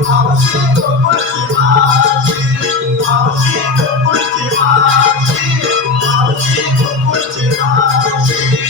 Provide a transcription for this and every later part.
मावशी गोकुळची मावशी मावशी गोकुळची मावशी मावशी गोकुळची मावशी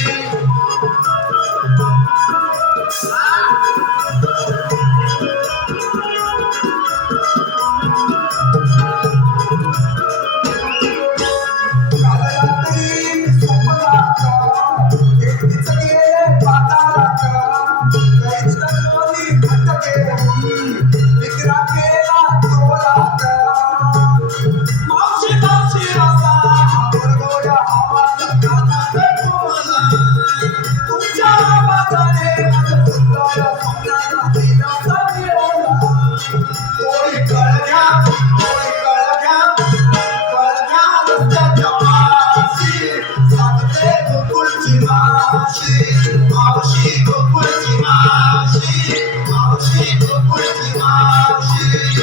मावशी गोकुळची मावशी मावशी गोकुळची मावशी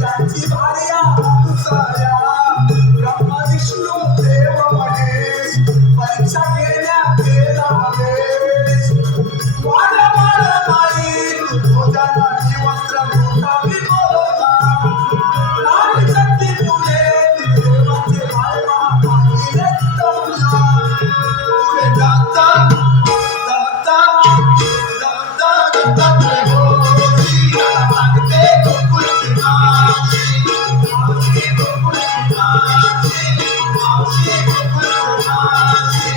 त्यांची भार्या दुसऱ्या ब्रह्मा विष्णू देव महेश परीक्षा घेण्या गेला हवेश वाड वाड नाही भोजनाची वस्त्र गोठावी बोलता लाल शक्ती पुढे देवाचे बाळ पाहिले तोला पुढे जाता जाता जाता जाता प्रेमोशी मागते गोकुळची मावशी मावशी गोकुळची मावशी मावशी गोकुळची मावशी